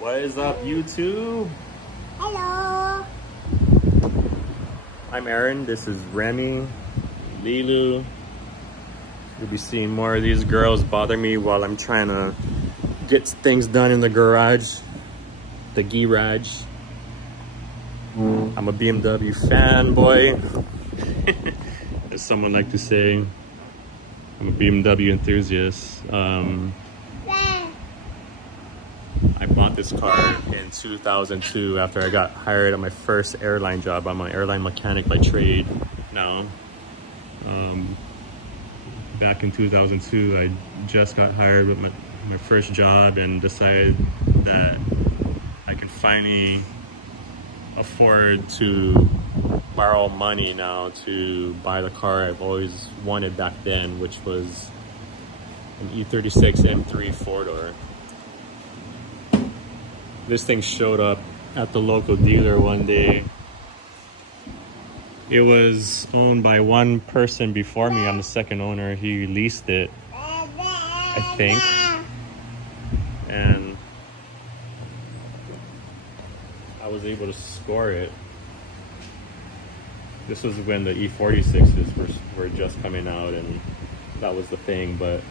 What is up, YouTube? Hello. I'm Aaron. This is Remy, Lilu. You'll be seeing more of these girls bother me while I'm trying to get things done in the garage, the garage. I'm a BMW fanboy, as someone like to say. I'm a BMW enthusiast. I bought this car in 2002 after I got hired at my first airline job. I'm an airline mechanic by trade now. Back in 2002, I just got hired with my first job and decided that I can finally afford to borrow money now to buy the car I've always wanted back then, which was an E36 M3 four-door. This thing showed up at the local dealer one day. It was owned by one person before me. I'm the second owner. He leased it, I think. And I was able to score it. This was when the E46s were just coming out, and that was the thing. But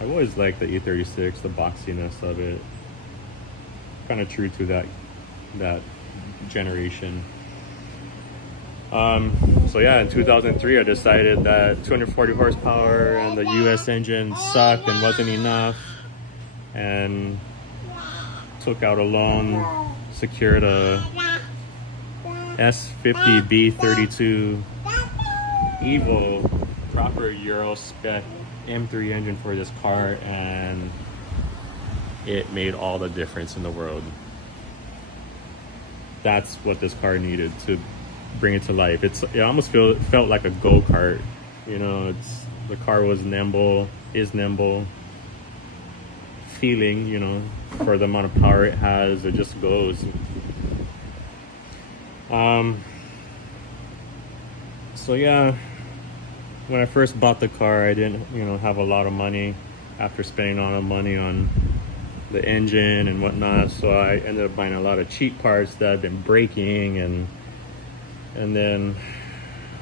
I've always liked the E36, the boxiness of it. Kind of true to that generation. So yeah, in 2003 I decided that 240 horsepower and the US engine sucked and wasn't enough, and took out a loan, secured a S50 B32 EVO, proper Euro spec M3 engine for this car, and it made all the difference in the world. That's what this car needed to bring it to life. It almost felt like a go-kart. You know, the car was nimble, is nimble. Feeling, you know, for the amount of power it has, it just goes. So yeah, when I first bought the car, I didn't, you know, have a lot of money after spending all the money on the engine and whatnot, so I ended up buying a lot of cheap parts that had been breaking, and then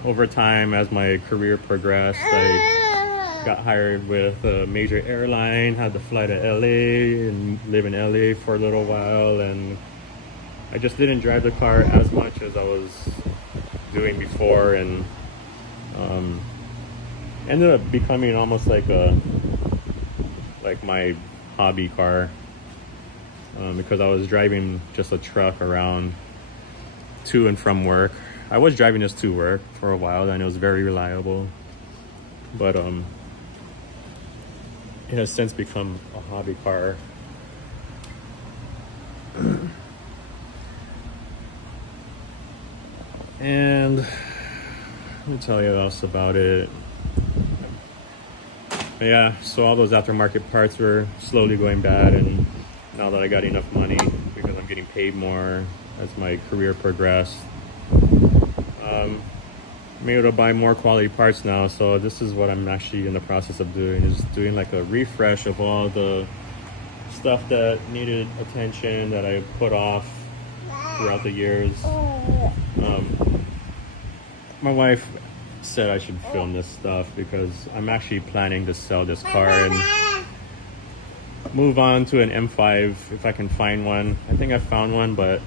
over time, as my career progressed, I got hired with a major airline, had to fly to LA and live in LA for a little while, and I just didn't drive the car as much as I was doing before, and ended up becoming almost like my hobby car, because I was driving just a truck around to and from work. I was driving this to work for a while, and it was very reliable, but it has since become a hobby car. And let me tell you else about it. But yeah, so all those aftermarket parts were slowly going bad, and now that I got enough money, because I'm getting paid more as my career progressed, I'm able to buy more quality parts now. So this is what I'm actually in the process of doing, is doing like a refresh of all the stuff that needed attention that I put off throughout the years. My wife said I should film this stuff because I'm actually planning to sell this car and move on to an M5 if I can find one. I think I found one, but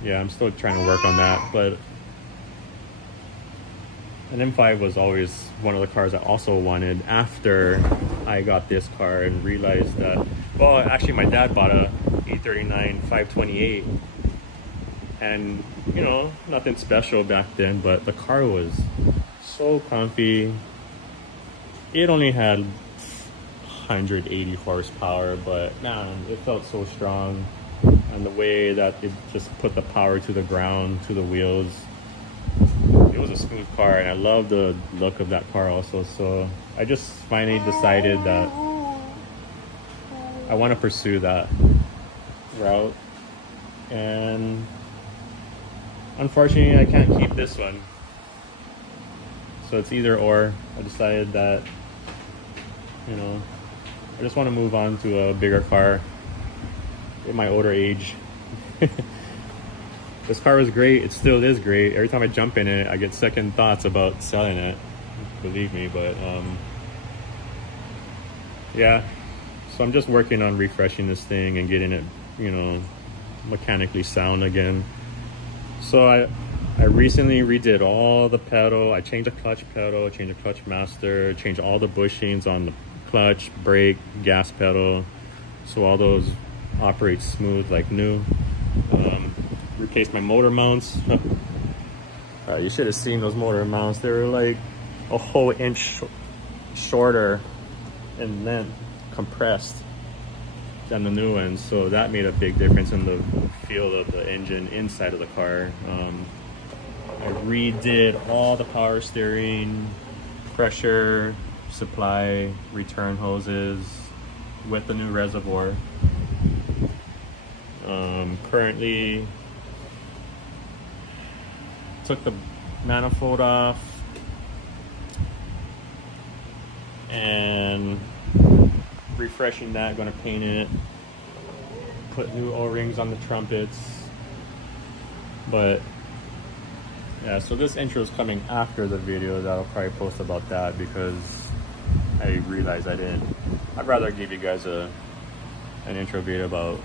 yeah, I'm still trying to work on that. But an M5 was always one of the cars I also wanted after I got this car and realized that, well, actually my dad bought a E39 528, and you know, nothing special back then, but the car was so comfy. It only had 180 horsepower, but man, it felt so strong, and the way that it just put the power to the ground, to the wheels, it was a smooth car, and I love the look of that car also. So I just finally decided that I want to pursue that route, and unfortunately I can't keep this one, so it's either or. I decided that, you know, I just want to move on to a bigger car in my older age. This car was great. It still is great. Every time I jump in it, I get second thoughts about selling it. Believe me, but yeah. So I'm just working on refreshing this thing and getting it, you know, mechanically sound again. So I recently redid all the pedal. I changed the clutch pedal, changed the clutch master, changed all the bushings on the clutch, brake, gas pedal, so all those operate smooth like new. Replaced my motor mounts. You should have seen those motor mounts. They were like a whole inch shorter in length, compressed, than the new ones. So that made a big difference in the feel of the engine inside of the car. I redid all the power steering, pressure supply, return hoses with the new reservoir. Currently took the manifold off and refreshing that, gonna paint it, put new O-rings on the trumpets. But yeah, so this intro is coming after the video that I'll probably post about that, because I realized I'd rather give you guys an intro video about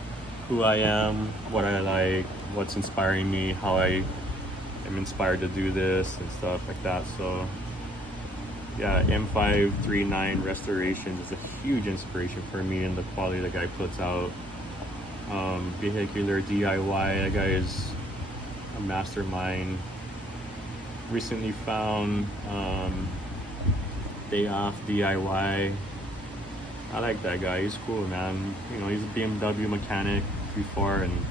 who I am, what I like, what's inspiring me, how I am inspired to do this and stuff like that. So yeah, M539 Restoration is a huge inspiration for me, and the quality the guy puts out. Vehicular DIY, that guy is a mastermind. Recently found Day Off DIY. I like that guy. He's cool, man. You know, he's a BMW mechanic before, and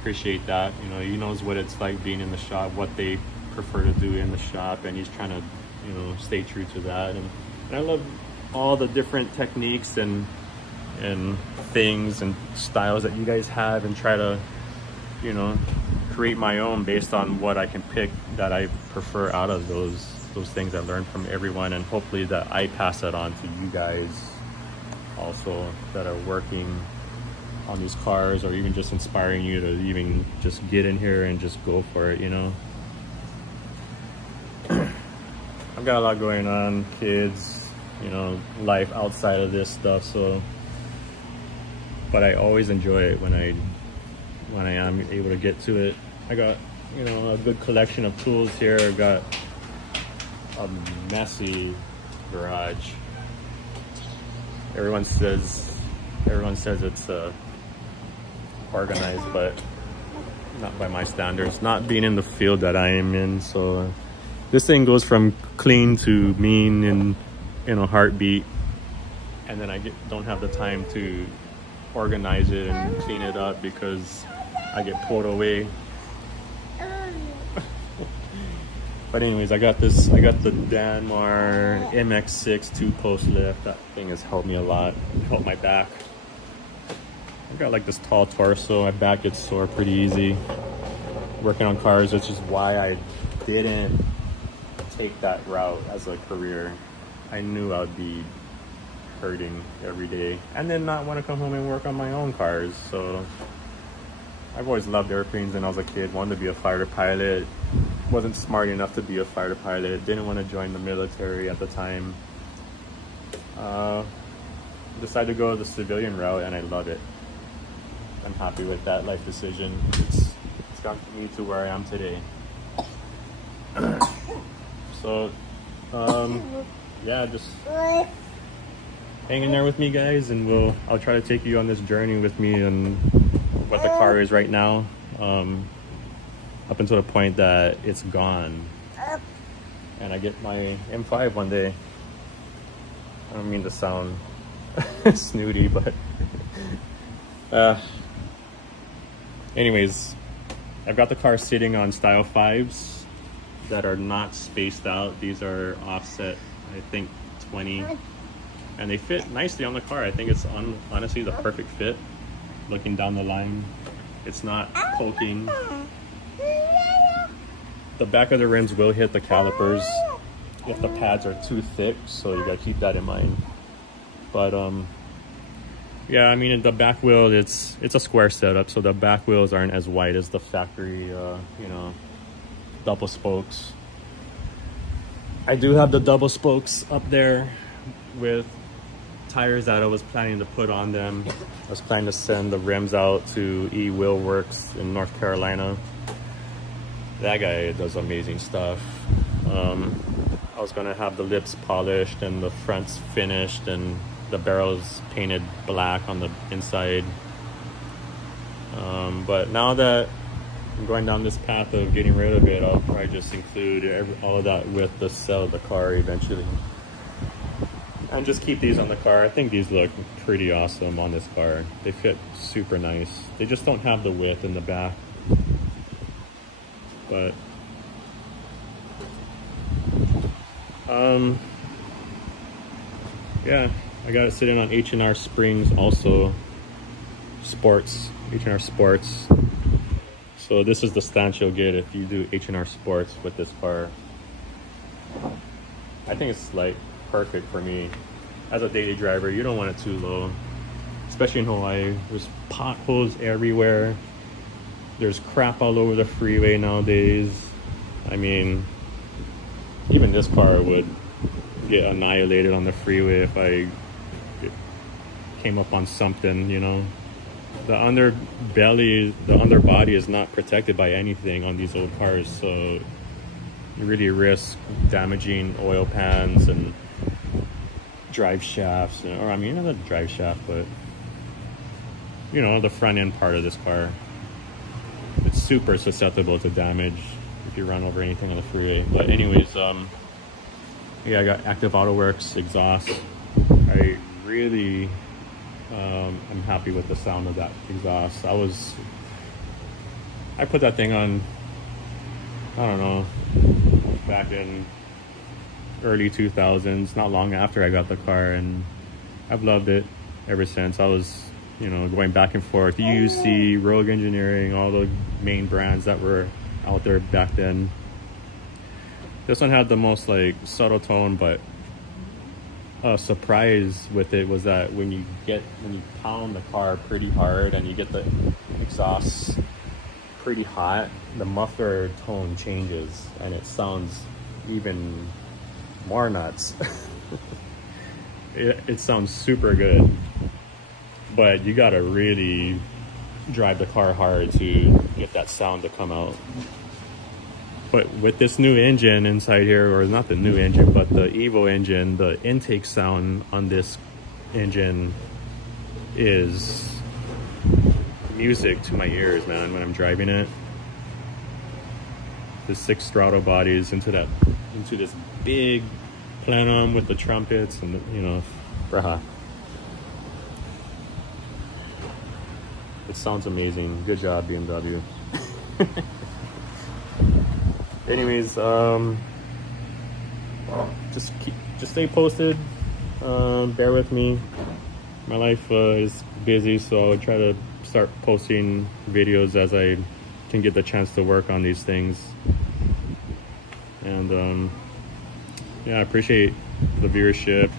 appreciate that. You know, he knows what it's like being in the shop, what they prefer to do in the shop, and he's trying to, you know, stay true to that. And I love all the different techniques and things and styles that you guys have, and try to, you know, create my own based on what I can pick that I prefer out of those things I learned from everyone, and hopefully that I pass that on to you guys also that are working on these cars, or even just inspiring you to even just get in here and just go for it, you know. I've got a lot going on, kids, you know, life outside of this stuff, so, but I always enjoy it when I am able to get to it. I got, you know, a good collection of tools here. I've got a messy garage. Everyone says it's organized, but not by my standards, not being in the field that I am in. So this thing goes from clean to mean in a heartbeat, and then I don't have the time to organize it and clean it up because I get pulled away. But anyways, I got the Danmar MX6 2-post lift. That thing has helped me a lot, helped my back. I've got like this tall torso, my back gets sore pretty easy working on cars, which is why I didn't take that route as a career. I knew I'd be hurting every day and then not want to come home and work on my own cars. So I've always loved airplanes, and I was a kid, wanted to be a fighter pilot. Wasn't smart enough to be a fighter pilot, didn't want to join the military at the time. Decided to go the civilian route, and I love it. I'm happy with that life decision. It's got me to where I am today. So yeah, just hang in there with me, guys, and I'll try to take you on this journey with me and what the car is right now, up until the point that it's gone and I get my M5 one day. I don't mean to sound snooty, but anyways, I've got the car sitting on style 5s that are not spaced out. These are offset, I think 20, and they fit nicely on the car. I think it's honestly the perfect fit. Looking down the line, it's not poking. The back of the rims will hit the calipers if the pads are too thick, so you gotta keep that in mind. But yeah, I mean, the back wheel, it's a square setup, so the back wheels aren't as wide as the factory, you know, double spokes. I do have the double spokes up there with tires that I was planning to put on them. I was planning to send the rims out to E-Wheel Works in North Carolina. That guy does amazing stuff. I was gonna have the lips polished and the fronts finished and the barrels painted black on the inside. But now that I'm going down this path of getting rid of it, I'll probably just include all of that with the sell of the car eventually. And just keep these on the car. I think these look pretty awesome on this car. They fit super nice. They just don't have the width in the back. But yeah, I got it sitting on H&R Springs also. Sports, H&R Sports. So this is the stance you'll get if you do H&R Sports with this car. I think it's like perfect for me. As a daily driver, you don't want it too low. Especially in Hawaii, there's potholes everywhere. There's crap all over the freeway nowadays. I mean, even this car would get annihilated on the freeway if I came up on something, you know. The underbelly, the underbody is not protected by anything on these old cars, so you really risk damaging oil pans and drive shafts, or I mean, not the drive shaft, but you know, the front end part of this car. It's super susceptible to damage if you run over anything on the freeway. But anyways, yeah, I got Active Auto Works exhaust. I really I'm happy with the sound of that exhaust. I put that thing on, I don't know, back in early 2000s, not long after I got the car, and I've loved it ever since. I was, you know, going back and forth, UC, Rogue Engineering, all the main brands that were out there back then. This one had the most like subtle tone, but a surprise with it was that when you pound the car pretty hard and you get the exhaust pretty hot, the muffler tone changes and it sounds even more nuts. It sounds super good, but you gotta really drive the car hard to get that sound to come out. But with this new engine inside here, or not the new engine, but the EVO engine, the intake sound on this engine is music to my ears, man, when I'm driving it. The 6 throttle bodies into this big plenum with the trumpets and, you know, brah. It sounds amazing. Good job, BMW. Anyways, just stay posted. Bear with me. My life is busy, so I'll try to start posting videos as I can get the chance to work on these things. And yeah, I appreciate the viewership.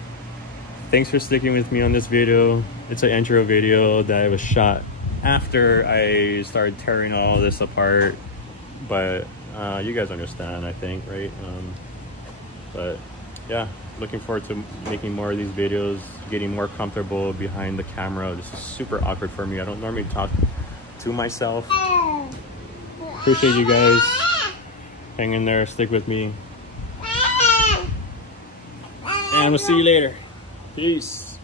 Thanks for sticking with me on this video. It's an intro video that was shot after I started tearing all this apart, but you guys understand, I think, right? But yeah, looking forward to making more of these videos, getting more comfortable behind the camera. This is super awkward for me. I don't normally talk to myself. Appreciate you guys. Hang in there, stick with me. And we'll see you later. Peace.